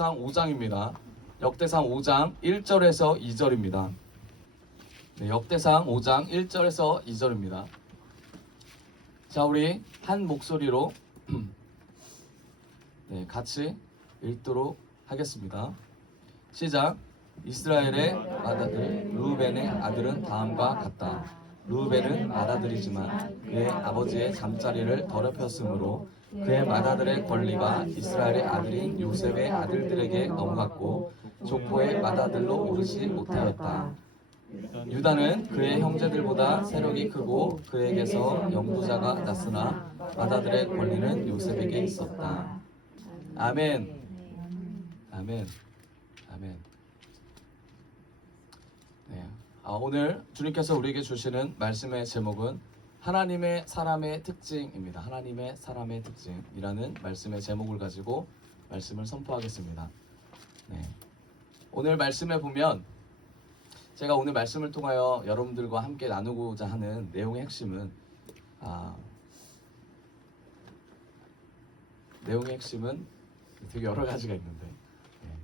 역대상 5장입니다. 역대상 5장 1절에서 2절입니다. 네, 역대상 5장 1절에서 2절입니다. 자, 우리 한 목소리로 네, 같이 읽도록 하겠습니다. 시작. 이스라엘의 맏아들 르우벤의 아들은 다음과 같다. 르우벤은 맏아들이지만 그의 아버지의 잠자리를 더럽혔으므로 그의 맏아들의 권리가 이스라엘의 아들인 요셉의 아들들에게 넘어갔고 족보의 맏아들로 오르지 못하였다. 유다는 그의 형제들보다 세력이 크고 그에게서 영부자가 났으나 맏아들의 권리는 요셉에게 있었다. 아멘. 아멘. 아멘. 네. 오늘 주님께서 우리에게 주시는 말씀의 제목은 하나님의 사람의 특징입니다. 하나님의 사람의 특징이라는 말씀의 제목을 가지고 말씀을 선포하겠습니다. 네. 오늘 말씀에 보면 제가 오늘 말씀을 통하여 여러분들과 함께 나누고자 하는 내용의 핵심은 되게 여러 가지가 있는데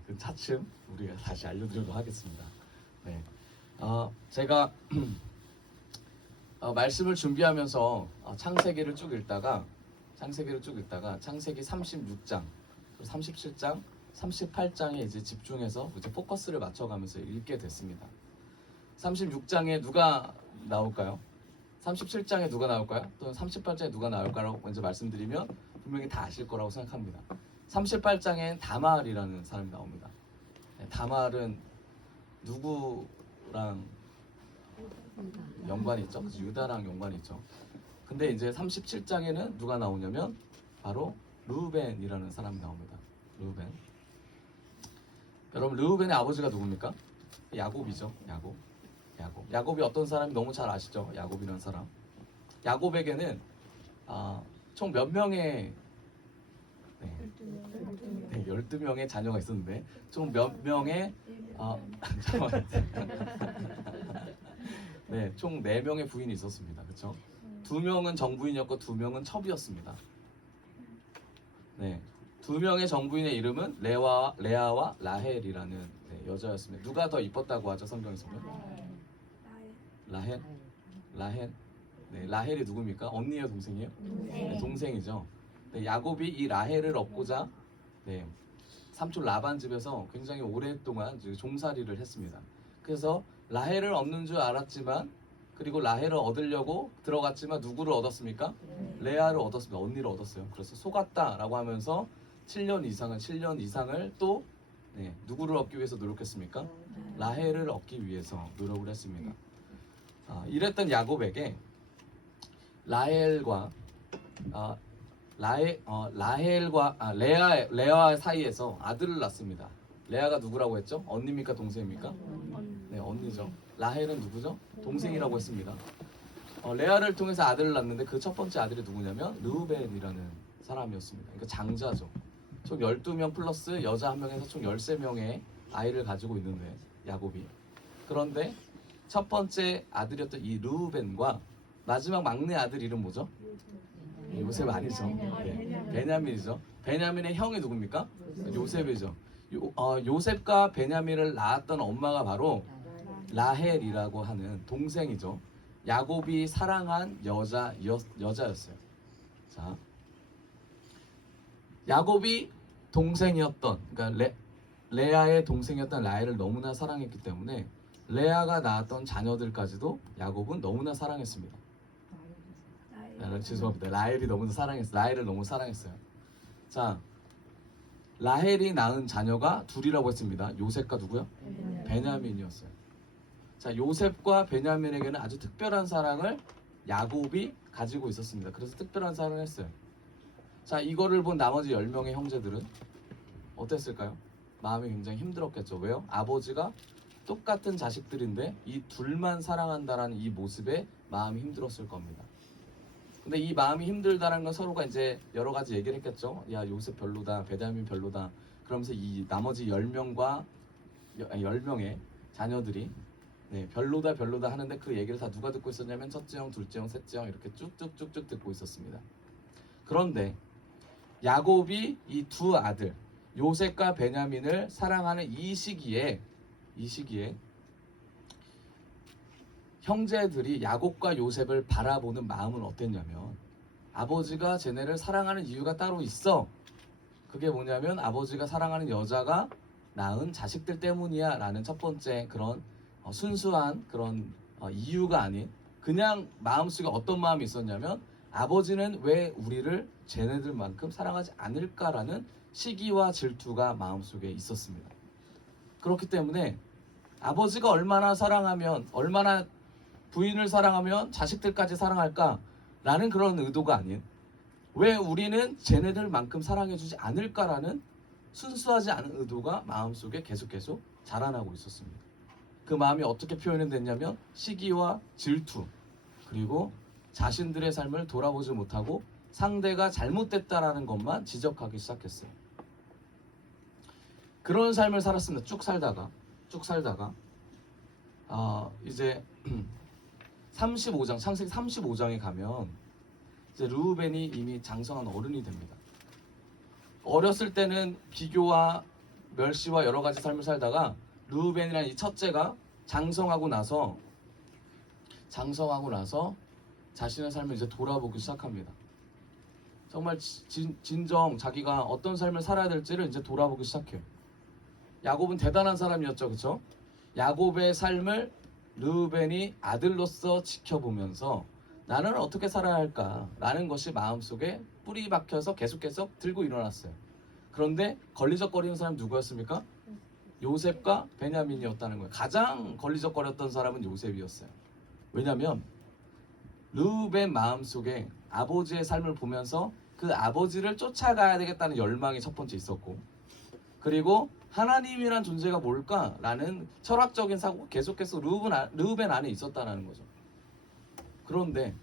그 차츰 우리가 다시 알려드리도록 하겠습니다. 네. 제가 말씀을 준비하면서 창세기를 쭉 읽다가 창세기 36장, 37장, 38장에 이제 집중해서 이제 포커스를 맞춰가면서 읽게 됐습니다. 36장에 누가 나올까요? 37장에 누가 나올까요? 또는 38장에 누가 나올까라고 먼저 말씀드리면 분명히 다 아실 거라고 생각합니다. 38장엔 다말이라는 사람이 나옵니다. 네, 다말은 누구랑 연관이 있죠? 유다랑 연관이 있죠. 근데 이제 37장에는 누가 나오냐면 바로 르우벤이라는 사람이 나옵니다. 르우벤. 여러분, 르우벤의 아버지가 누굽니까? 야곱이죠. 야곱이 어떤 사람이 너무 잘 아시죠? 야곱이라는 사람. 야곱에게는 총 몇 명의 12명의 자녀가 있었는데 총 몇 명의 네, 총 4명의 부인이 있었습니다. 그렇죠? 2명은 정부인이었고 2명은 첩이었습니다. 네, 2명의 정부인의 이름은 레아와 라헬이라는 여자였습니다. 누가 더 이뻤다고 하죠, 성경에서는? 라헬. 네, 라헬이 누굽니까? 언니예요, 동생이에요? 네, 동생이죠. 네, 야곱이 이 라헬을 얻고자 삼촌 라반 집에서 굉장히 오랫동안 종살이를 했습니다. 그래서 라헬을 얻는 줄 알았지만, 그리고 라헬을 얻으려고 들어갔지만 누구를 얻었습니까? 레아를 얻었습니다. 언니를 얻었어요. 그래서 속았다라고 하면서 7년 이상을 또 누구를 얻기 위해서 노력했습니까? 라헬을 얻기 위해서 노력을 했습니다. 이랬던 야곱에게 레아 사이에서 아들을 낳습니다. 레아가 누구라고 했죠? 언니입니까? 동생입니까? 네, 언니죠. 라헬은 누구죠? 동생이라고 했습니다. 레아를 통해서 아들을 낳는데 그 첫 번째 아들이 누구냐면 르우벤이라는 사람이었습니다. 그러니까 장자죠. 총 12명 플러스 여자 1명에서 총 13명의 아이를 가지고 있는데 야곱이. 그런데 첫 번째 아들이었던 이 르우벤과 마지막 막내 아들 이름 뭐죠? 요셉 아니죠. 네, 베냐민이죠. 베냐민의 형이 누굽니까? 요셉이죠. 요셉과 베냐민을 낳았던 엄마가 바로 라헬이라고 하는 동생이죠. 야곱이 사랑한 여자였어요. 자, 야곱이 동생이었던, 그러니까 레아의 동생이었던 라헬을 너무나 사랑했기 때문에 레아가 낳았던 자녀들까지도 야곱은 너무나 사랑했습니다. 죄송합니다. 라헬을 너무 사랑했어요. 자, 라헬이 낳은 자녀가 둘이라고 했습니다. 요셉과 누구요? 베냐민이었어요. 자, 요셉과 베냐민에게는 아주 특별한 사랑을 야곱이 가지고 있었습니다. 그래서 특별한 사랑을 했어요. 자, 이거를 본 나머지 10명의 형제들은 어땠을까요? 마음이 굉장히 힘들었겠죠. 왜요? 아버지가 똑같은 자식들인데 이 둘만 사랑한다라는 이 모습에 마음이 힘들었을 겁니다. 근데 이 마음이 힘들다는 건 서로가 이제 여러 가지 얘기를 했겠죠. 야, 요셉 별로다, 베냐민 별로다. 그러면서 이 나머지 10명의 자녀들이 별로다 하는데 그 얘기를 다 누가 듣고 있었냐면 첫째 형, 둘째 형, 셋째 형 이렇게 쭉쭉쭉쭉 듣고 있었습니다. 그런데 야곱이 이 두 아들, 요셉과 베냐민을 사랑하는 이 시기에 형제들이 야곱과 요셉을 바라보는 마음은 어땠냐면, 아버지가 쟤네를 사랑하는 이유가 따로 있어. 그게 뭐냐면 아버지가 사랑하는 여자가 낳은 자식들 때문이야 라는 첫 번째 그런 순수한 그런 이유가 아닌, 그냥 마음속에 어떤 마음이 있었냐면, 아버지는 왜 우리를 쟤네들만큼 사랑하지 않을까라는 시기와 질투가 마음속에 있었습니다. 그렇기 때문에 아버지가 얼마나 사랑하면, 얼마나 부인을 사랑하면 자식들까지 사랑할까라는 그런 의도가 아닌, 왜 우리는 쟤네들만큼 사랑해주지 않을까라는 순수하지 않은 의도가 마음속에 계속 자라나고 있었습니다. 그 마음이 어떻게 표현이 됐냐면 시기와 질투, 그리고 자신들의 삶을 돌아보지 못하고 상대가 잘못됐다라는 것만 지적하기 시작했어요. 그런 삶을 살았습니다. 쭉 살다가 이제 35장, 창세기 35장에 가면 이제 르우벤이 이미 장성한 어른이 됩니다. 어렸을 때는 비교와 멸시와 여러 가지 삶을 살다가 르우벤이라는 이 첫째가 장성하고 나서 자신의 삶을 이제 돌아보기 시작합니다. 정말 진정 자기가 어떤 삶을 살아야 될지를 이제 돌아보기 시작해요. 야곱은 대단한 사람이었죠, 그렇죠? 야곱의 삶을 르우벤이 아들로서 지켜보면서 나는 어떻게 살아야 할까라는 것이 마음속에 뿌리 박혀서 계속 들고 일어났어요. 그런데 걸리적거리는 사람이 누구였습니까? 요셉과 베냐민이었다는 거예요. 가장 걸리적거렸던 사람은 요셉이었어요. 왜냐하면 르우벤 마음속에 아버지의 삶을 보면서 그 아버지를 쫓아가야 되겠다는 열망이 첫 번째 있었고, 그리고 하나님이란 존재가 뭘까라는 철학적인 사고가 계속해서 르우벤 안에 있었다는 거죠. 그런데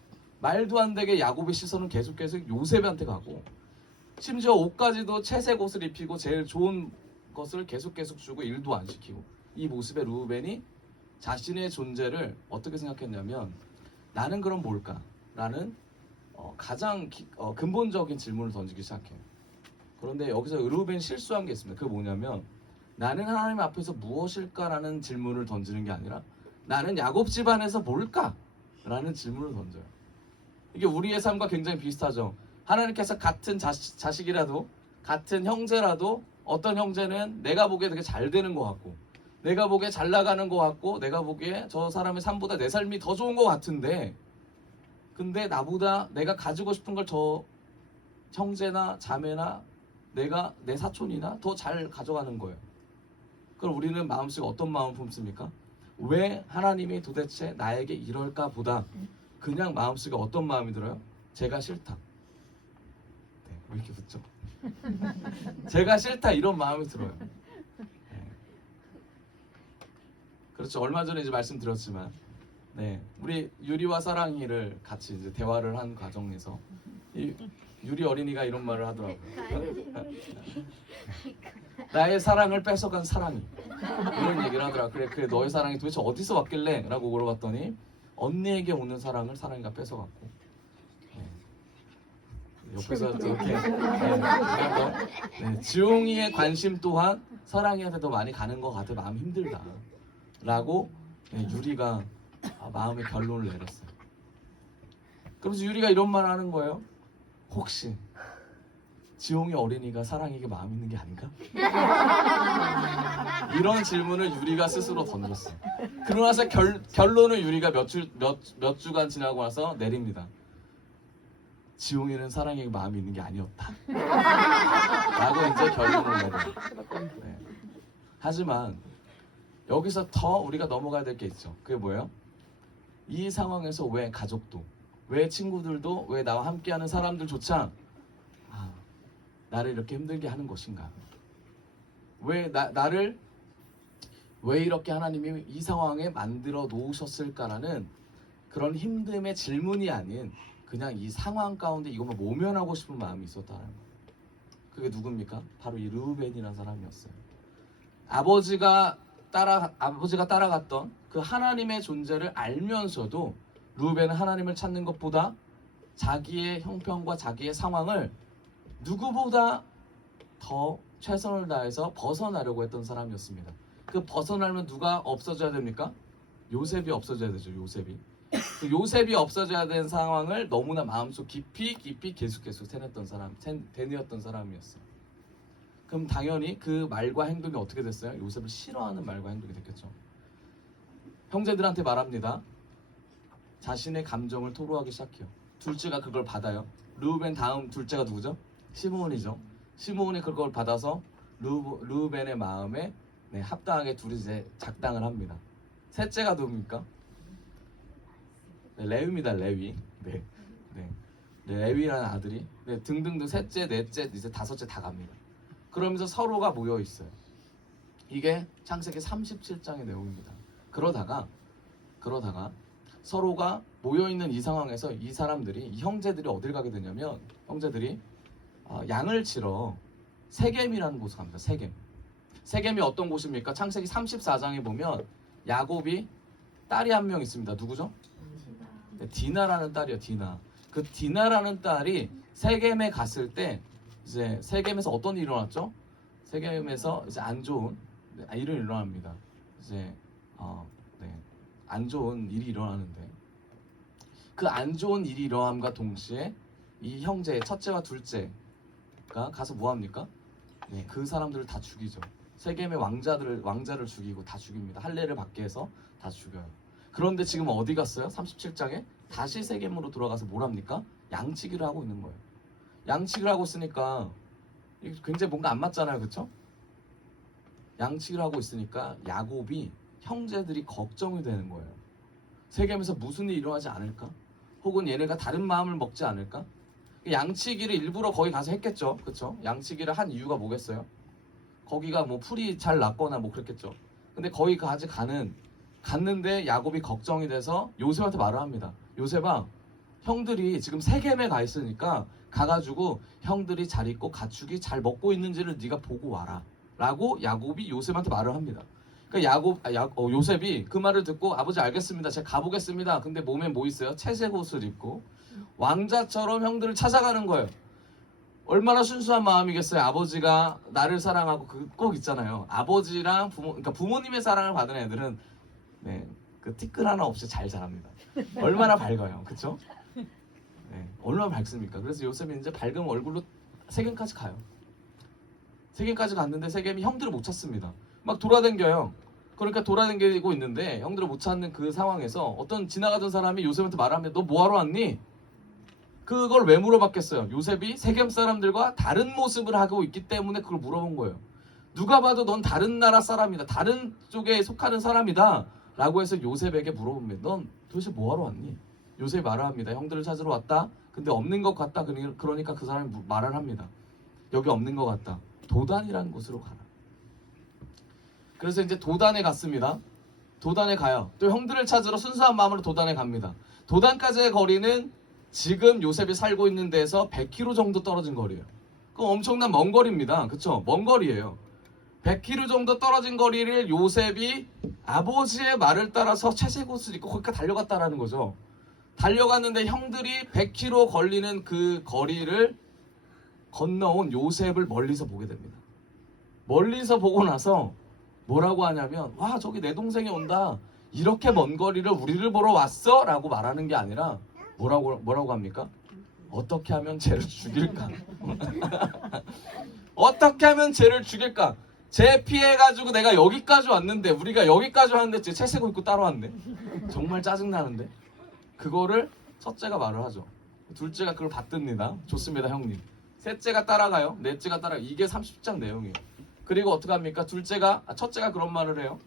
말도 안 되게 야곱의 시선은 계속해서 요셉한테 가고, 심지어 옷까지도 채색 옷을 입히고 제일 좋은 것을 계속 주고 일도 안 시키고, 이 모습의 르우벤이 자신의 존재를 어떻게 생각했냐면, 나는 그럼 뭘까? 라는 가장 근본적인 질문을 던지기 시작해요. 그런데 여기서 르우벤이 실수한 게 있습니다. 그게 뭐냐면, 나는 하나님 앞에서 무엇일까라는 질문을 던지는 게 아니라 나는 야곱 집안에서 뭘까? 라는 질문을 던져요. 이게 우리의 삶과 굉장히 비슷하죠. 하나님께서 같은 자식이라도, 같은 형제라도, 어떤 형제는 내가 보기에 되게 잘 되는 것 같고, 내가 보기에 잘 나가는 것 같고, 내가 보기에 저 사람의 삶보다 내 삶이 더 좋은 것 같은데, 근데 나보다 내가 가지고 싶은 걸 저 형제나 자매나 내 사촌이나 더 잘 가져가는 거예요. 그럼 우리는 마음속에 어떤 마음을 품습니까? 왜 하나님이 도대체 나에게 이럴까 보다 그냥 마음속에 어떤 마음이 들어요? 제가 싫다. 네, 왜 이렇게 웃죠? 제가 싫다 이런 마음이 들어요. 네. 그렇죠. 얼마 전에 이제 말씀드렸지만, 네, 우리 유리와 사랑이를 같이 이제 대화를 한 과정에서 이 유리 어린이가 이런 말을 하더라고요. 나의 사랑을 뺏어간 사랑이, 이런 얘기를 하더라고요. 그래 너의 사랑이 도대체 어디서 왔길래? 라고 물어봤더니 언니에게 오는 사랑을 사랑이가 뺏어갔고, 네. 옆에서 이렇게 지용이의 관심 또한 사랑이한테 더 많이 가는 것 같아. 마음 힘들다 라고 유리가 마음의 결론을 내렸어요. 그러면서 유리가 이런 말을 하는 거예요. 혹시 지용이 어린이가 사랑에게 마음 있는 게 아닌가? 이런 질문을 유리가 스스로 던졌어요. 그러고 나서 결론을 유리가 몇 주간 지나고 나서 내립니다. 지용이는 사랑에게 마음이 있는 게 아니었다 라고 이제 결론을 내려요. 네. 하지만 여기서 더 우리가 넘어가야 될 게 있죠. 그게 뭐예요? 이 상황에서 왜 가족도, 왜 친구들도, 왜 나와 함께하는 사람들조차 나를 이렇게 힘들게 하는 것인가? 왜 나를 왜 이렇게 하나님이 이 상황에 만들어 놓으셨을까라는 그런 힘듦의 질문이 아닌 그냥 이 상황 가운데 이것만 모면하고 싶은 마음이 있었다는 거예요. 그게 누굽니까? 바로 이 르우벤이라는 사람이었어요. 아버지가 따라갔던 그 하나님의 존재를 알면서도 르우벤은 하나님을 찾는 것보다 자기의 형편과 자기의 상황을 누구보다 더 최선을 다해서 벗어나려고 했던 사람이었습니다. 그 벗어나려면 누가 없어져야 됩니까? 요셉이 없어져야 되죠. 요셉이. 그 요셉이 없어져야 되는 상황을 너무나 마음속 깊이 계속 되뇌었던 사람이었어요. 그럼 당연히 그 말과 행동이 어떻게 됐어요? 요셉을 싫어하는 말과 행동이 됐겠죠. 형제들한테 말합니다. 자신의 감정을 토로하기 시작해요. 둘째가 그걸 받아요. 르우벤 다음 둘째가 누구죠? 시므온이죠. 시므온이 그걸 받아서 르우벤의 마음에 합당하게 둘이 이제 작당을 합니다. 셋째가 누굽니까? 레위입니다. 레위. 레위라는 아들이 등등등 셋째, 넷째, 이제 다섯째 다 갑니다. 그러면서 서로가 모여 있어요. 이게 창세기 37장의 내용입니다. 그러다가 서로가 모여 있는 이 상황에서 이 사람들이 이 형제들이 어딜 가게 되냐면 형제들이 양을 치러 세겜이라는 곳을 갑니다. 세겜이 어떤 곳입니까? 창세기 34장에 보면 야곱이 딸이 한 명 있습니다. 누구죠? 디나라는 딸이요. 디나. 그 디나라는 딸이 세겜에 갔을 때 이제 세겜에서 어떤 일이 일어났죠? 세겜에서 이제 안 좋은 일이 일어납니다. 이제 안 좋은 일이 일어나는데 그 안 좋은 일이 일어남과 동시에 이 형제 첫째와 둘째가 가서 뭐 합니까? 그 사람들을 다 죽이죠. 세겜의 왕자를 죽이고 다 죽입니다. 할례를 받게 해서 다 죽여요. 그런데 지금 어디 갔어요? 37장에 다시 세겜으로 돌아가서 뭘 합니까? 양치기를 하고 있는 거예요. 양치기를 하고 있으니까 굉장히 뭔가 안 맞잖아요. 그렇죠? 양치기를 하고 있으니까 야곱이 형제들이 걱정이 되는 거예요. 세겜에서 무슨 일이 일어나지 않을까? 혹은 얘네가 다른 마음을 먹지 않을까? 양치기를 일부러 거기 가서 했겠죠. 그렇죠? 양치기를 한 이유가 뭐겠어요? 거기가 뭐 풀이 잘 났거나 뭐 그랬겠죠. 근데 거기까지 갔는데 야곱이 걱정이 돼서 요셉한테 말을 합니다. 요셉아, 형들이 지금 세겜에 가 있으니까 가가지고 형들이 잘 있고 가축이 잘 먹고 있는지를 네가 보고 와라 라고 야곱이 요셉한테 말을 합니다. 그러니까 요셉이 그 말을 듣고 아버지 알겠습니다. 제가 가보겠습니다. 근데 몸에 뭐 있어요? 채색 옷을 입고 왕자처럼 형들을 찾아가는 거예요. 얼마나 순수한 마음이겠어요. 아버지가 나를 사랑하고 꼭 있잖아요. 아버지랑 그러니까 부모님의 사랑을 받은 애들은 그 티끌 하나 없이 잘 자랍니다. 얼마나 밝아요, 그렇죠? 얼마나 밝습니까? 그래서 요셉이 이제 밝은 얼굴로 세겜까지 가요. 세겜까지 갔는데 세겜이 형들을 못 찾습니다. 막 돌아다녀요. 그러니까 돌아다니고 있는데 형들을 못 찾는 그 상황에서 어떤 지나가던 사람이 요셉한테 말하면 너 뭐하러 왔니? 그걸 왜 물어봤겠어요? 요셉이 세겜 사람들과 다른 모습을 하고 있기 때문에 그걸 물어본 거예요. 누가 봐도 넌 다른 나라 사람이다. 다른 쪽에 속하는 사람이다. 라고 해서 요셉에게 물어봅니다. 넌 도대체 뭐하러 왔니? 요셉이 말을 합니다. 형들을 찾으러 왔다. 근데 없는 것 같다. 그러니까 그 사람이 말을 합니다. 여기 없는 것 같다. 도단이라는 곳으로 가라. 그래서 이제 도단에 갔습니다. 도단에 가요. 또 형들을 찾으러 순수한 마음으로 도단에 갑니다. 도단까지의 거리는 지금 요셉이 살고 있는 데에서 100km 정도 떨어진 거리예요. 그 엄청난 먼 거리입니다. 그쵸? 먼 거리예요. 100km 정도 떨어진 거리를 요셉이 아버지의 말을 따라서 채색 옷을 입고 거기까지 달려갔다라는 거죠. 달려갔는데 형들이 100km 걸리는 그 거리를 건너온 요셉을 멀리서 보게 됩니다. 멀리서 보고 나서 뭐라고 하냐면 와 저기 내 동생이 온다. 이렇게 먼 거리를 우리를 보러 왔어? 라고 말하는 게 아니라 뭐라고 합니까? 어떻게 하면 쟤를 죽일까? 어떻게 하면 쟤를 죽일까? 쟤 피해가지고 내가 여기까지 왔는데 우리가 여기까지 왔는데 쟤 채색 옷 입고 따라왔네. 정말 짜증나는데 그거를 첫째가 말을 하죠. 둘째가 그걸 받듭니다. 좋습니다 형님. 셋째가 따라가요. 넷째가 따라가요. 이게 30장 내용이에요. 그리고 어떻게 합니까? 첫째가 그런 말을 해요.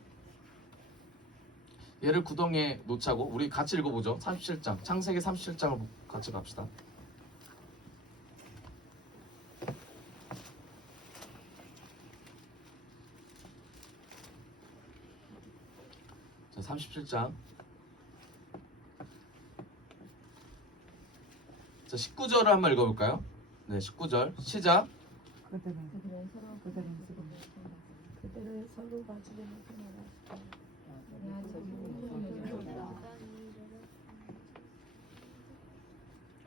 얘를 구덩이에 놓자고. 우리 같이 읽어보죠. 37장 창세기 37장을 같이 갑시다. 자, 37장. 자, 19절을 한번 읽어볼까요? 네, 19절 시작. 그들은 서로가 집에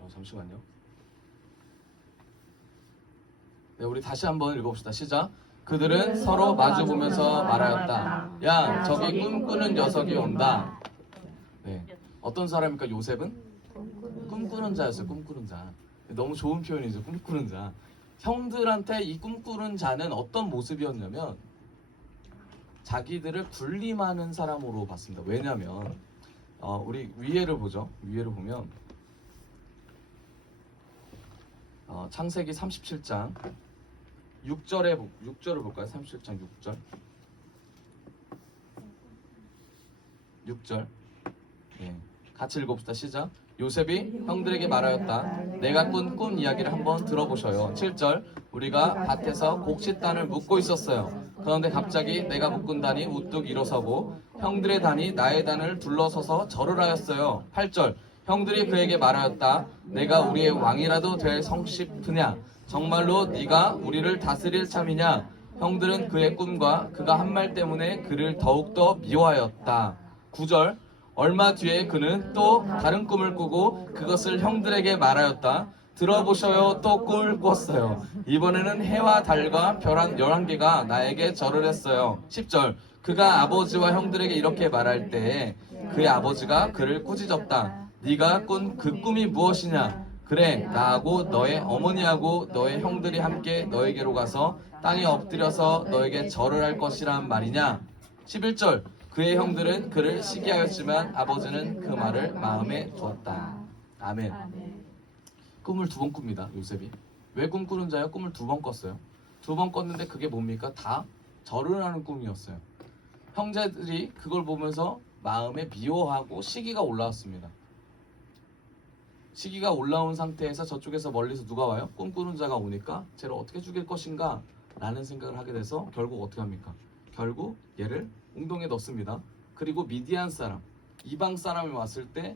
잠시만요. 네, 우리 다시 한번 읽어봅시다. 시작. 그들은 서로 마주보면서 말하였다. 야, 저기 꿈꾸는 녀석이 온다. 네, 어떤 사람입니까? 요셉은 꿈꾸는 자였어요. 꿈꾸는 자. 너무 좋은 표현이죠. 꿈꾸는 자. 형들한테 이 꿈꾸는 자는 어떤 모습이었냐면 자기들을 군림하는 사람으로 봤습니다. 왜냐하면 우리 위에를 보죠. 위에를 보면 창세기 37장 6절을 볼까요? 37장 6절. 6절. 예. 같이 읽어봅시다. 시작. 요셉이 형들에게 말하였다. 내가 꾼 꿈 이야기를 한번 들어보셔요. 7절. 우리가 밭에서 곡식단을 묶고 있었어요. 그런데 갑자기 내가 묶은 단이 우뚝 일어서고 형들의 단이 나의 단을 둘러서서 절을 하였어요. 8절. 형들이 그에게 말하였다. 내가 우리의 왕이라도 될 성싶으냐? 정말로 네가 우리를 다스릴 참이냐? 형들은 그의 꿈과 그가 한 말 때문에 그를 더욱더 미워하였다. 9절. 얼마 뒤에 그는 또 다른 꿈을 꾸고 그것을 형들에게 말하였다. 들어보셔요. 또 꿈을 꿨어요. 이번에는 해와 달과 별 11개가 나에게 절을 했어요. 10절. 그가 아버지와 형들에게 이렇게 말할 때 그의 아버지가 그를 꾸짖었다. 네가 꾼 그 꿈이 무엇이냐? 그래, 나하고 너의 어머니하고 너의 형들이 함께 너에게로 가서 땅에 엎드려서 너에게 절을 할 것이란 말이냐? 11절. 그의 형들은 그를 시기하였지만 아버지는 그 말을 마음에 두었다. 아멘. 꿈을 2번 꿉니다. 요셉이. 왜 꿈꾸는 자요? 꿈을 2번 꿨어요. 2번 꿨는데 그게 뭡니까? 다 절을 하는 꿈이었어요. 형제들이 그걸 보면서 마음에 미워하고 시기가 올라왔습니다. 시기가 올라온 상태에서 저쪽에서 멀리서 누가 와요? 꿈꾸는 자가 오니까 쟤를 어떻게 죽일 것인가? 라는 생각을 하게 돼서 결국 어떻게 합니까? 결국 얘를 웅덩이에 넣습니다. 그리고 미디안 사람, 이방 사람이 왔을 때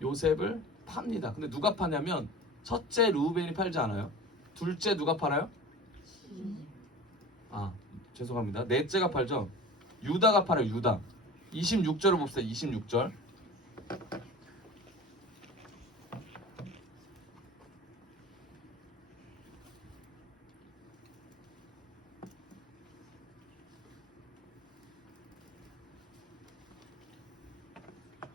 요셉을 팝니다. 근데 누가 파냐면 첫째 루벤이 팔지 않아요? 둘째 누가 팔아요? 죄송합니다. 넷째가 팔죠? 유다가 팔아요. 유다. 26절을 봅시다. 26절.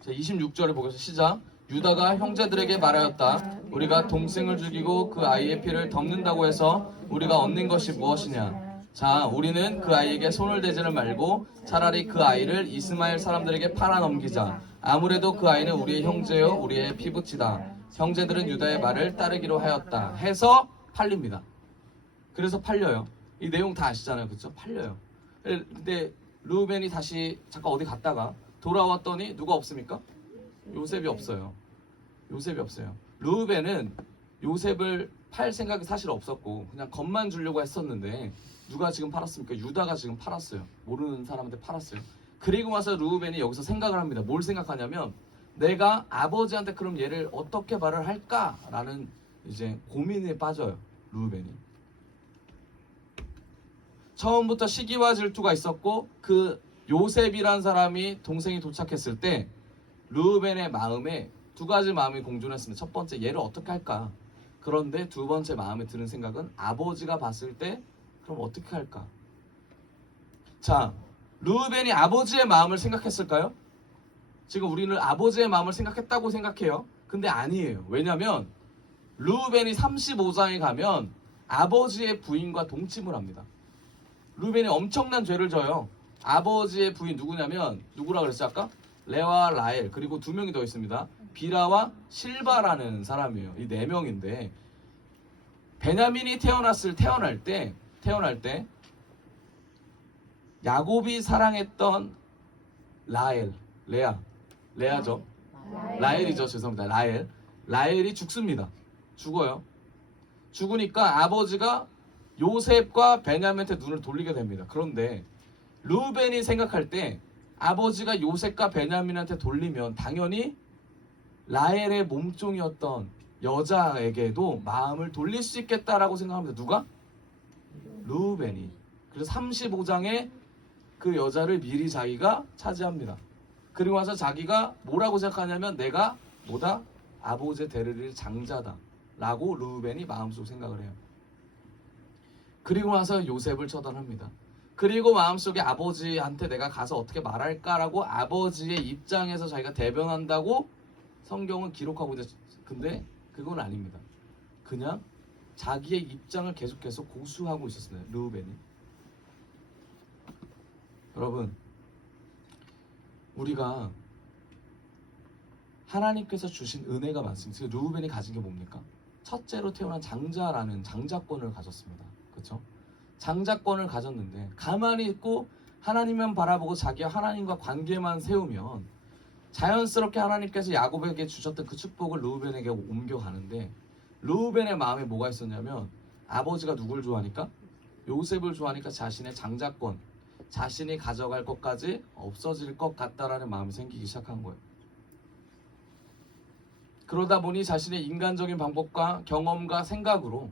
자, 26절을 보겠습니다. 시작. 유다가 형제들에게 말하였다. 우리가 동생을 죽이고 그 아이의 피를 덮는다고 해서 우리가 얻는 것이 무엇이냐? 자, 우리는 그 아이에게 손을 대지를 말고 차라리 그 아이를 이스마엘 사람들에게 팔아 넘기자. 아무래도 그 아이는 우리의 형제요 우리의 피부치다. 형제들은 유다의 말을 따르기로 하였다. 해서 팔립니다. 그래서 팔려요. 이 내용 다 아시잖아요. 그렇죠? 팔려요. 근데 루벤이 다시 잠깐 어디 갔다가 돌아왔더니 누가 없습니까? 요셉이 없어요. 요셉이 없어요. 루벤은 요셉을 팔 생각이 사실 없었고 그냥 겁만 주려고 했었는데 누가 지금 팔았습니까? 유다가 지금 팔았어요. 모르는 사람한테 팔았어요. 그리고 와서 루벤이 여기서 생각을 합니다. 뭘 생각하냐면 내가 아버지한테 그럼 얘를 어떻게 말을 할까라는 이제 고민에 빠져요. 루벤이. 처음부터 시기와 질투가 있었고 그 요셉이란 사람이 동생이 도착했을 때 르우벤의 마음에 2가지 마음이 공존했습니다. 첫 번째, 얘를 어떻게 할까? 그런데 2번째 마음에 드는 생각은 아버지가 봤을 때 그럼 어떻게 할까? 자, 르우벤이 아버지의 마음을 생각했을까요? 지금 우리는 아버지의 마음을 생각했다고 생각해요. 근데 아니에요. 왜냐면 르우벤이 35장에 가면 아버지의 부인과 동침을 합니다. 르우벤이 엄청난 죄를 져요. 아버지의 부인 누구냐면 누구라 그랬죠 아까? 레와 라헬 그리고 2명이 더 있습니다. 비라와 실바라는 사람이에요. 이 4명인데 베냐민이 태어날 때 야곱이 사랑했던 레아죠. 라헬이죠. 죄송합니다. 라헬이 죽습니다. 죽어요. 죽으니까 아버지가 요셉과 베냐민한테 눈을 돌리게 됩니다. 그런데 루벤이 생각할 때 아버지가 요셉과 베냐민한테 돌리면 당연히 라헬의 몸종이었던 여자에게도 마음을 돌릴 수 있겠다라고 생각합니다. 누가? 루벤이. 그래서 35장에 그 여자를 미리 자기가 차지합니다. 그리고 와서 자기가 뭐라고 생각하냐면 내가 뭐다? 아버지의 대를 이을 장자다 라고 루벤이 마음속으로 생각을 해요. 그리고 나서 요셉을 처단합니다. 그리고 마음속에 아버지한테 내가 가서 어떻게 말할까라고 아버지의 입장에서 자기가 대변한다고 성경은 기록하고 있는데, 근데 그건 아닙니다. 그냥 자기의 입장을 계속해서 고수하고 있었어요. 르우벤이. 여러분, 우리가 하나님께서 주신 은혜가 많습니다. 그래서 르우벤이 가진 게 뭡니까? 첫째로 태어난 장자라는 장자권을 가졌습니다. 그렇죠? 장자권을 가졌는데 가만히 있고 하나님만 바라보고 자기가 하나님과 관계만 세우면 자연스럽게 하나님께서 야곱에게 주셨던 그 축복을 르우벤에게 옮겨가는데, 르우벤의 마음에 뭐가 있었냐면 아버지가 누굴 좋아하니까? 요셉을 좋아하니까 자신의 장자권, 자신이 가져갈 것까지 없어질 것 같다라는 마음이 생기기 시작한 거예요. 그러다 보니 자신의 인간적인 방법과 경험과 생각으로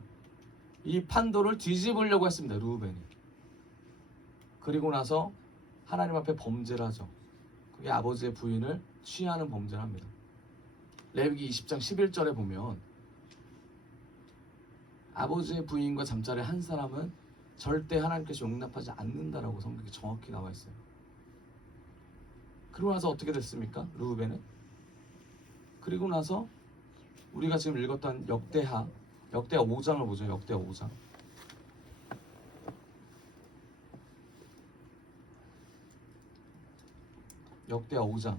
이 판도를 뒤집으려고 했습니다. 르우벤이. 그리고 나서 하나님 앞에 범죄를 하죠. 그게 아버지의 부인을 취하는 범죄를 합니다. 레위기 20장 11절에 보면 아버지의 부인과 잠자리 한 사람은 절대 하나님께서 용납하지 않는다라고 성경에 정확히 나와 있어요. 그러고 나서 어떻게 됐습니까? 르우벤은? 그리고 나서 우리가 지금 읽었던 역대하 5장을 보죠. 역대하 5장. 역대하 5장.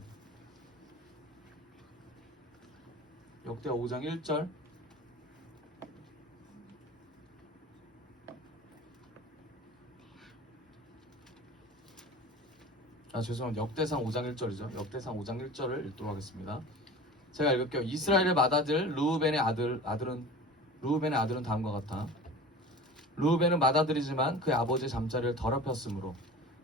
역대하 5장 1절. 죄송합니다. 역대상 5장 1절이죠. 역대상 5장 1절을 읽도록 하겠습니다. 제가 읽을게요. 이스라엘의 맏아들 르우벤의 아들은 다음과 같아. 르우벤은 맏아들이지만 그의 아버지의 잠자리를 더럽혔으므로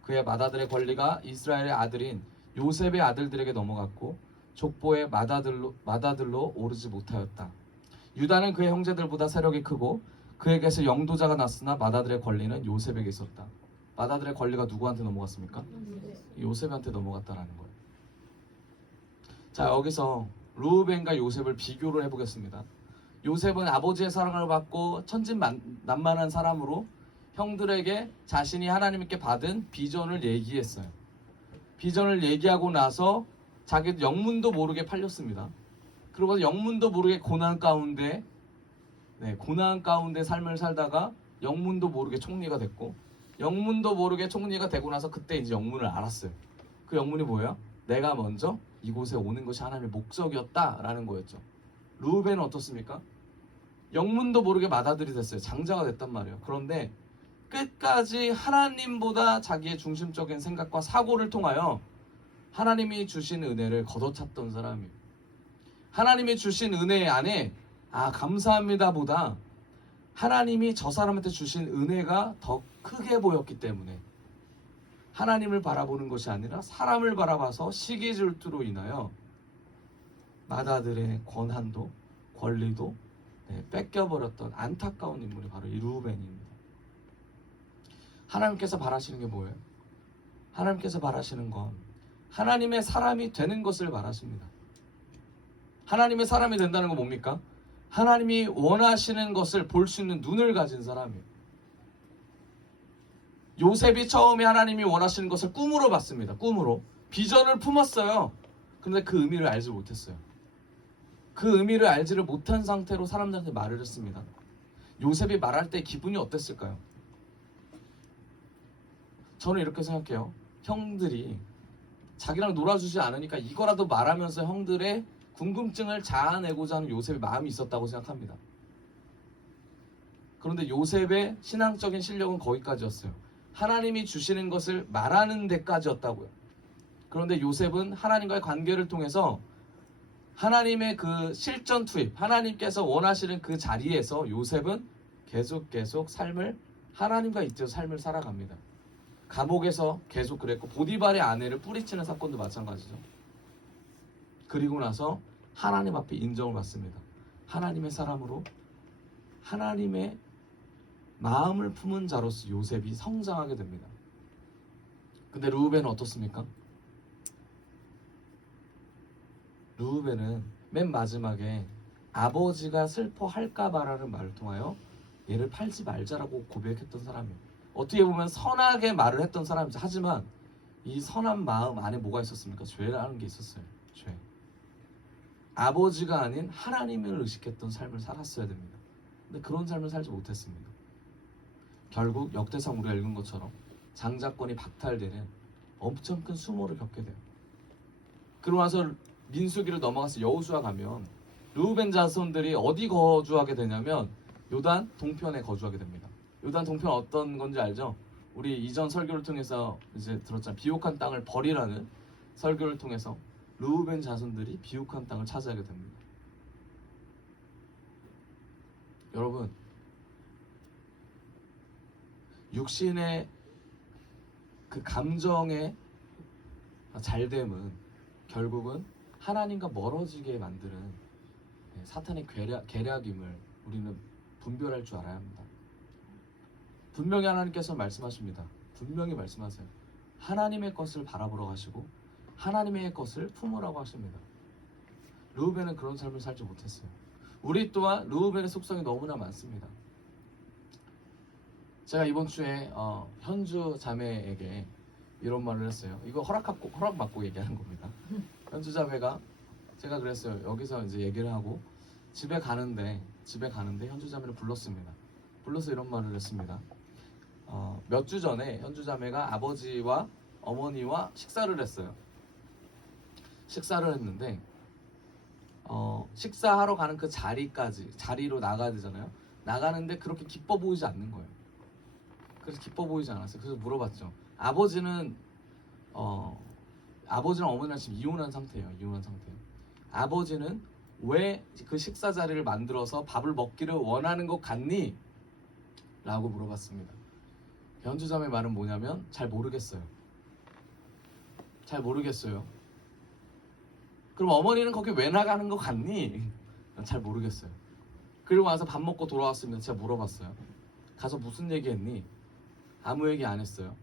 그의 맏아들의 권리가 이스라엘의 아들인 요셉의 아들들에게 넘어갔고 족보의 맏아들로 오르지 못하였다. 유다는 그의 형제들보다 세력이 크고 그에게서 영도자가 났으나 맏아들의 권리는 요셉에게 있었다. 맏아들의 권리가 누구한테 넘어갔습니까? 요셉한테 넘어갔다라는 거예요. 자, 여기서 르우벤과 요셉을 비교를 해보겠습니다. 요셉은 아버지의 사랑을 받고 천진난만한 사람으로 형들에게 자신이 하나님께 받은 비전을 얘기했어요. 비전을 얘기하고 나서 자기도 영문도 모르게 팔렸습니다. 그리고 영문도 모르게 고난 가운데 삶을 살다가 영문도 모르게 총리가 됐고, 영문도 모르게 총리가 되고 나서 그때 이제 영문을 알았어요. 그 영문이 뭐예요? 내가 먼저 이곳에 오는 것이 하나님의 목적이었다라는 거였죠. 르우벤은 어떻습니까? 영문도 모르게 맏아들이 됐어요. 장자가 됐단 말이에요. 그런데 끝까지 하나님보다 자기의 중심적인 생각과 사고를 통하여 하나님이 주신 은혜를 걷어찼던 사람이에요. 하나님이 주신 은혜 안에 감사합니다 보다 하나님이 저 사람한테 주신 은혜가 더 크게 보였기 때문에 하나님을 바라보는 것이 아니라 사람을 바라봐서 시기 질투로 인하여 맏아들의 권한도 권리도 뺏겨버렸던 안타까운 인물이 바로 이 르우벤입니다. 하나님께서 바라시는 게 뭐예요? 하나님께서 바라시는 건 하나님의 사람이 되는 것을 바라십니다. 하나님의 사람이 된다는 건 뭡니까? 하나님이 원하시는 것을 볼 수 있는 눈을 가진 사람이에요. 요셉이 처음에 하나님이 원하시는 것을 꿈으로 봤습니다. 꿈으로. 비전을 품었어요. 그런데 그 의미를 알지 못했어요. 그 의미를 알지를 못한 상태로 사람들한테 말을 했습니다. 요셉이 말할 때 기분이 어땠을까요? 저는 이렇게 생각해요. 형들이 자기랑 놀아주지 않으니까 이거라도 말하면서 형들의 궁금증을 자아내고자 하는 요셉의 마음이 있었다고 생각합니다. 그런데 요셉의 신앙적인 실력은 거기까지였어요. 하나님이 주시는 것을 말하는 데까지였다고요. 그런데 요셉은 하나님과의 관계를 통해서 하나님의 그 실전 투입, 하나님께서 원하시는 그 자리에서 요셉은 계속 삶을 하나님과 잇대어 삶을 살아갑니다. 감옥에서 계속 그랬고 보디발의 아내를 뿌리치는 사건도 마찬가지죠. 그리고 나서 하나님 앞에 인정을 받습니다. 하나님의 사람으로 하나님의 마음을 품은 자로서 요셉이 성장하게 됩니다. 근데 르우벤은 어떻습니까? 르우벤은 맨 마지막에 아버지가 슬퍼할까 봐라는 말을 통하여 얘를 팔지 말자라고 고백했던 사람이에요. 어떻게 보면 선하게 말을 했던 사람이죠. 하지만 이 선한 마음 안에 뭐가 있었습니까? 죄라는 게 있었어요. 죄. 아버지가 아닌 하나님을 의식했던 삶을 살았어야 됩니다. 근데 그런 삶을 살지 못했습니다. 결국 역대상 우리가 읽은 것처럼 장자권이 박탈되는 엄청 큰 수모를 겪게 돼요. 그러고 나서 민수기를 넘어가서 여호수아 가면 르우벤 자손들이 어디 거주하게 되냐면 요단 동편에 거주하게 됩니다. 요단 동편 어떤 건지 알죠? 우리 이전 설교를 통해서 이제 들었잖아요. 비옥한 땅을 버리라는 설교를 통해서 르우벤 자손들이 비옥한 땅을 차지하게 됩니다. 여러분, 육신의 그 감정의 잘됨은 결국은 하나님과 멀어지게 만드는 사탄의 계략임을 우리는 분별할 줄 알아야 합니다. 분명히 하나님께서 말씀하십니다. 분명히 말씀하세요. 하나님의 것을 바라보러 가시고 하나님의 것을 품으라고 하십니다. 르우벤은 그런 삶을 살지 못했어요. 우리 또한 르우벤의 속성이 너무나 많습니다. 제가 이번 주에 현주 자매에게 이런 말을 했어요. 이거 허락 받고 얘기하는 겁니다. 현주 자매가 제가 그랬어요. 여기서 이제 얘기를 하고 집에 가는데 현주 자매를 불렀습니다. 불러서 이런 말을 했습니다. 몇 주 전에 현주 자매가 아버지와 어머니와 식사를 했어요. 식사를 했는데 식사하러 가는 그 자리로 나가야 되잖아요. 나가는데 그렇게 기뻐 보이지 않는 거예요. 그래서 기뻐 보이지 않았어요. 그래서 물어봤죠. 아버지는 어머니랑 지금 이혼한 상태예요. 아버지는 왜 그 식사 자리를 만들어서 밥을 먹기를 원하는 것 같니? 라고 물어봤습니다. 현주자매의 말은 뭐냐면 잘 모르겠어요. 그럼 어머니는 거기 왜 나가는 것 같니? 잘 모르겠어요. 그리고 와서 밥 먹고 돌아왔습니다. 제가 물어봤어요. 가서 무슨 얘기했니? 아무 얘기 안 했어요.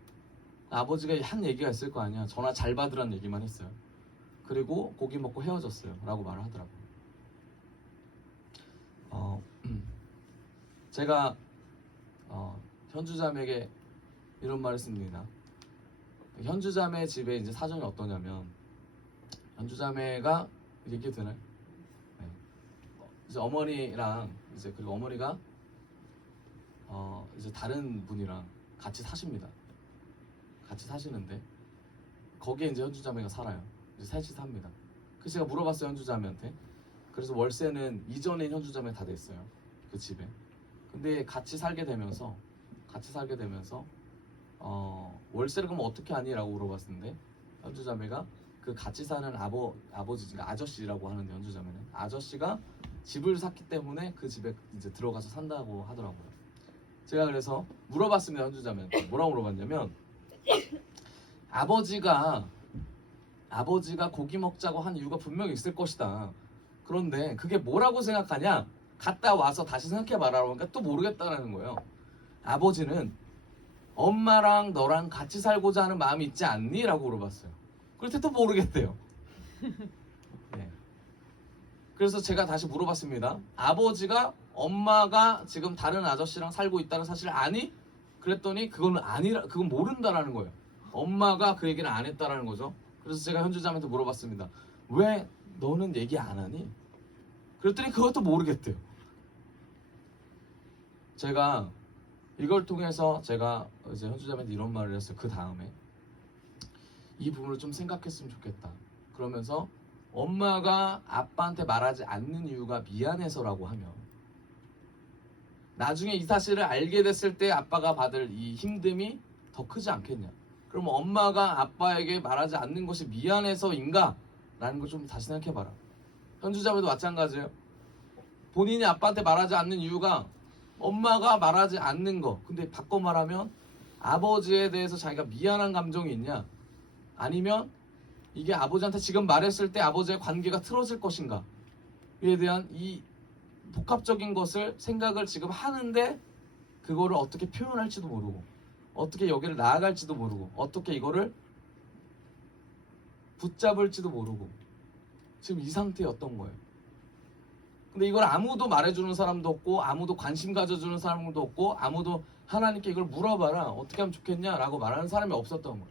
아버지가 한 얘기가 있을 거 아니야. 전화 잘 받으라는 얘기만 했어요. 그리고 고기 먹고 헤어졌어요. 라고 말을 하더라고요. 제가 현주자매에게 이런 말을 했습니다. 현주자매 집에 이제 사정이 어떠냐면 현주자매가 얘기 되나요? 네. 이제 어머니랑 이제 그리고 어머니가 이제 다른 분이랑 같이 사십니다. 같이 사시는데 거기에 이제 현주자매가 살아요. 이제 셋이 삽니다. 그래서 제가 물어봤어요, 현주자매한테. 그래서 월세는 이전에 현주자매 다 냈어요. 그 집에. 근데 같이 살게 되면서 월세를 그럼 어떻게 하니? 라고 물어봤는데 현주자매가 그 같이 사는 아버지, 아저씨라고 하는데 현주자매는 아저씨가 집을 샀기 때문에 그 집에 이제 들어가서 산다고 하더라고요. 제가 그래서 물어봤습니다. 현주자매한테. 뭐라고 물어봤냐면 아버지가 고기 먹자고 한 이유가 분명히 있을 것이다. 그런데 그게 뭐라고 생각하냐? 갔다 와서 다시 생각해봐라. 그러니까 또 모르겠다는 거예요. 아버지는 엄마랑 너랑 같이 살고자 하는 마음이 있지 않니? 라고 물어봤어요. 그럴 때 또 모르겠대요. 네. 그래서 제가 다시 물어봤습니다. 아버지가 엄마가 지금 다른 아저씨랑 살고 있다는 사실을 아니? 그랬더니 그건 모른다라는 거예요. 엄마가 그 얘기를 안 했다라는 거죠. 그래서 제가 현주자매한테 물어봤습니다. 왜 너는 얘기 안 하니? 그랬더니 그것도 모르겠대요. 제가 이걸 통해서 제가 이제 현주자매한테 이런 말을 했어요. 그 다음에 이 부분을 좀 생각했으면 좋겠다. 그러면서 엄마가 아빠한테 말하지 않는 이유가 미안해서라고 하면 나중에 이 사실을 알게 됐을 때 아빠가 받을 이 힘듦이 더 크지 않겠냐. 그럼 엄마가 아빠에게 말하지 않는 것이 미안해서인가? 라는 걸 좀 다시 생각해봐라. 현주자매도 마찬가지예요. 본인이 아빠한테 말하지 않는 이유가 엄마가 말하지 않는 거. 근데 바꿔 말하면 아버지에 대해서 자기가 미안한 감정이 있냐? 아니면 이게 아버지한테 지금 말했을 때 아버지의 관계가 틀어질 것인가? 에 대한 이 복합적인 것을 생각을 지금 하는데 그거를 어떻게 표현할지도 모르고 어떻게 여기를 나아갈지도 모르고 어떻게 이거를 붙잡을지도 모르고 지금 이 상태였던 거예요. 근데 이걸 아무도 말해주는 사람도 없고 아무도 관심 가져주는 사람도 없고 아무도 하나님께 이걸 물어봐라 어떻게 하면 좋겠냐라고 말하는 사람이 없었던 거예요.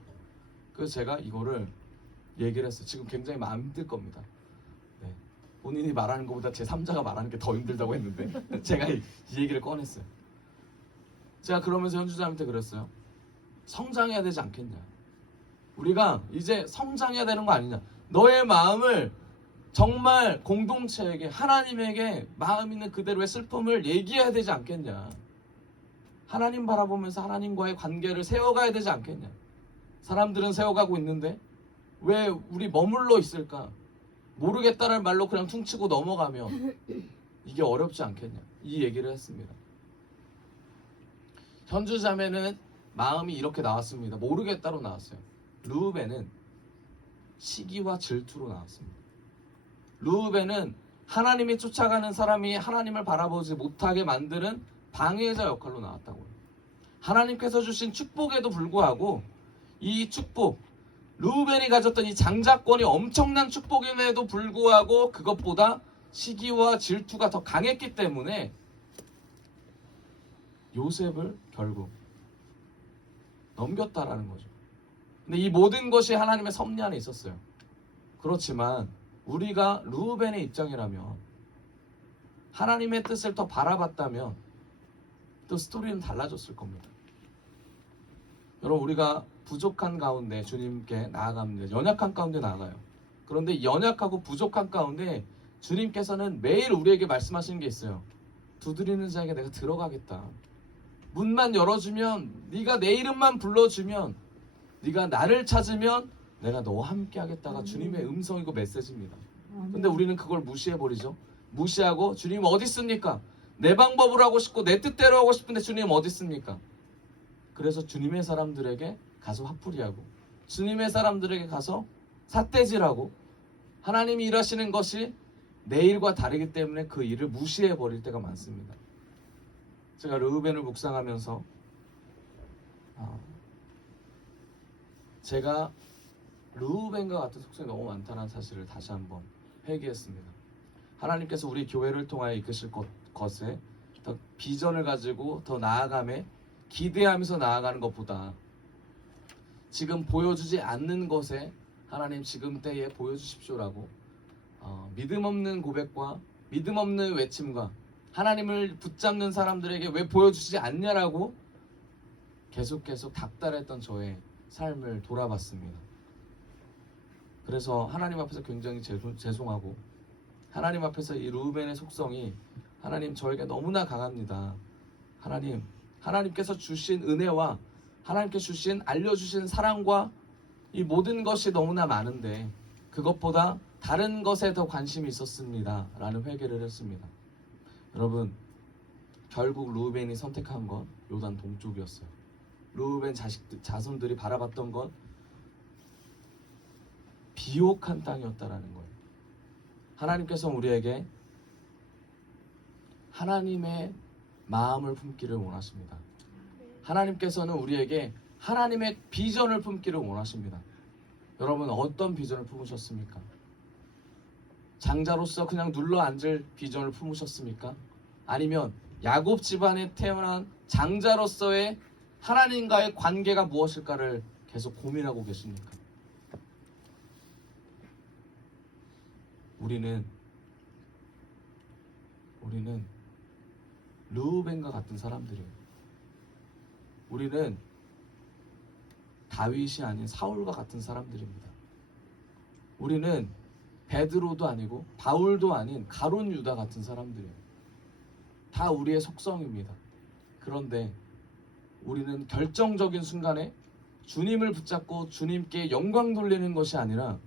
그래서 제가 이거를 얘기를 했어요. 지금 굉장히 마음 힘들 겁니다. 네. 본인이 말하는 것보다 제 3자가 말하는 게 더 힘들다고 했는데 제가 이 얘기를 꺼냈어요. 제가 그러면서 현주자한테 그랬어요. 성장해야 되지 않겠냐. 우리가 이제 성장해야 되는 거 아니냐. 너의 마음을 정말 공동체에게 하나님에게 마음 있는 그대로의 슬픔을 얘기해야 되지 않겠냐. 하나님 바라보면서 하나님과의 관계를 세워가야 되지 않겠냐. 사람들은 세워가고 있는데 왜 우리 머물러 있을까? 모르겠다는 말로 그냥 퉁치고 넘어가면 이게 어렵지 않겠냐. 이 얘기를 했습니다. 현주자매는 마음이 이렇게 나왔습니다. 모르겠다로 나왔어요. 르우벤은 시기와 질투로 나왔습니다. 르우벤은 하나님이 쫓아가는 사람이 하나님을 바라보지 못하게 만드는 방해자 역할로 나왔다고요. 하나님께서 주신 축복에도 불구하고 이 축복, 르우벤이 가졌던 이 장자권이 엄청난 축복임에도 불구하고 그것보다 시기와 질투가 더 강했기 때문에 요셉을 결국 넘겼다라는 거죠. 근데 이 모든 것이 하나님의 섭리 안에 있었어요. 그렇지만 우리가 르우벤의 입장이라면 하나님의 뜻을 더 바라봤다면 또 스토리는 달라졌을 겁니다. 여러분 우리가 부족한 가운데 주님께 나아갑니다. 연약한 가운데 나아가요. 그런데 연약하고 부족한 가운데 주님께서는 매일 우리에게 말씀하시는 게 있어요. 두드리는 자에게 내가 들어가겠다. 문만 열어주면 네가 내 이름만 불러주면 네가 나를 찾으면 내가 너와 함께 하겠다가 주님의 음성이고 메시지입니다. 근데 우리는 그걸 무시해버리죠. 무시하고 주님 어디 있습니까? 내 방법으로 하고 싶고 내 뜻대로 하고 싶은데 주님 어디 있습니까? 그래서 주님의 사람들에게 가서 화풀이하고 주님의 사람들에게 가서 삿대질하고 하나님이 일하시는 것이 내 일과 다르기 때문에 그 일을 무시해버릴 때가 많습니다. 제가 르우벤을 묵상하면서 제가 르우벤과 같은 속성이 너무 많다는 사실을 다시 한번 회개했습니다. 하나님께서 우리 교회를 통하여 이끄실 것에 더 비전을 가지고 더 나아감에 기대하면서 나아가는 것보다 지금 보여주지 않는 것에 하나님 지금 때에 보여주십시오라고 믿음 없는 고백과 믿음 없는 외침과 하나님을 붙잡는 사람들에게 왜 보여주시지 않냐라고 계속 닥달했던 저의 삶을 돌아봤습니다. 그래서 하나님 앞에서 굉장히 죄송하고 하나님 앞에서 이 르우벤의 속성이 하나님 저에게 너무나 강합니다. 하나님께서 주신 은혜와 하나님께 알려주신 사랑과 이 모든 것이 너무나 많은데 그것보다 다른 것에 더 관심이 있었습니다 라는 회개를 했습니다. 여러분 결국 르우벤이 선택한 건 요단 동쪽이었어요. 르우벤 자손들이 바라봤던 건 비옥한 땅이었다라는 거예요. 하나님께서 우리에게 하나님의 마음을 품기를 원하십니다. 하나님께서는 우리에게 하나님의 비전을 품기를 원하십니다. 여러분 어떤 비전을 품으셨습니까? 장자로서 그냥 눌러 앉을 비전을 품으셨습니까? 아니면 야곱 집안에 태어난 장자로서의 하나님과의 관계가 무엇일까를 계속 고민하고 계십니까? 우리는 르우벤과 같은 사람들이에요. 우리는 다윗이 아닌 사울과 같은 사람들입니다. 우리는 베드로도 아니고 바울도 아닌 가룟 유다 같은 사람들이에요. 다 우리의 속성입니다. 그런데 우리는 결정적인 순간에 주님을 붙잡고 주님께 영광 돌리는 것이 아니라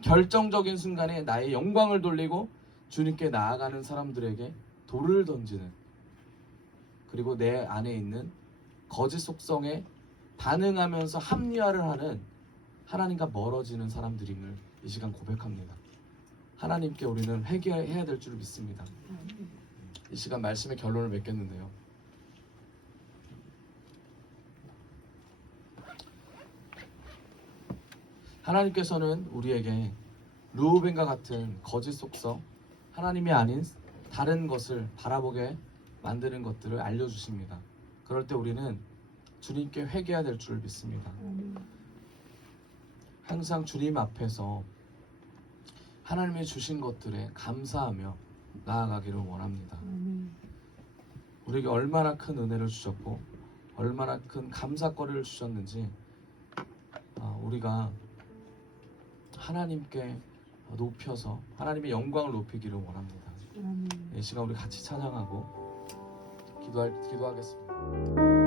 결정적인 순간에 나의 영광을 돌리고 주님께 나아가는 사람들에게 돌을 던지는, 그리고 내 안에 있는 거짓 속성에 반응하면서 합리화를 하는 하나님과 멀어지는 사람들임을 이 시간 고백합니다. 하나님께 우리는 회개해야 될 줄 믿습니다. 이 시간 말씀의 결론을 맺겠는데요. 하나님께서는 우리에게 르우벤과 같은 거짓 속성, 하나님이 아닌 다른 것을 바라보게 만드는 것들을 알려주십니다. 그럴 때 우리는 주님께 회개해야 될 줄 믿습니다. 항상 주님 앞에서 하나님이 주신 것들에 감사하며 나아가기를 원합니다. 우리에게 얼마나 큰 은혜를 주셨고 얼마나 큰 감사거리를 주셨는지 우리가 하나님께 높여서 하나님의 영광을 높이기를 원합니다. 이 시간 우리 같이 찬양하고 기도하겠습니다.